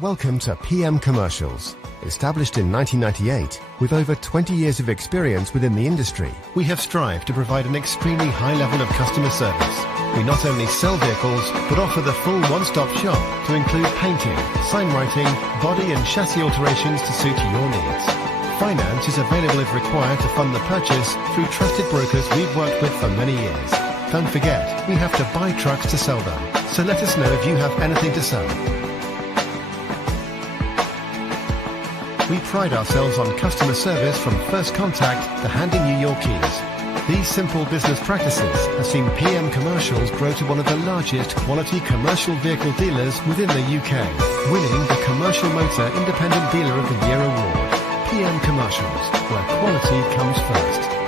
Welcome to PM Commercials. Established in 1998, with over 20 years of experience within the industry, we have strived to provide an extremely high level of customer service. We not only sell vehicles, but offer the full one-stop shop to include painting, sign writing, body and chassis alterations to suit your needs. Finance is available if required to fund the purchase through trusted brokers we've worked with for many years. Don't forget, we have to buy trucks to sell them, so let us know if you have anything to sell. We pride ourselves on customer service from first contact to handing you your keys. These simple business practices have seen PM Commercials grow to one of the largest quality commercial vehicle dealers within the UK, winning the Commercial Motor Independent Dealer of the Year award. PM Commercials, where quality comes first.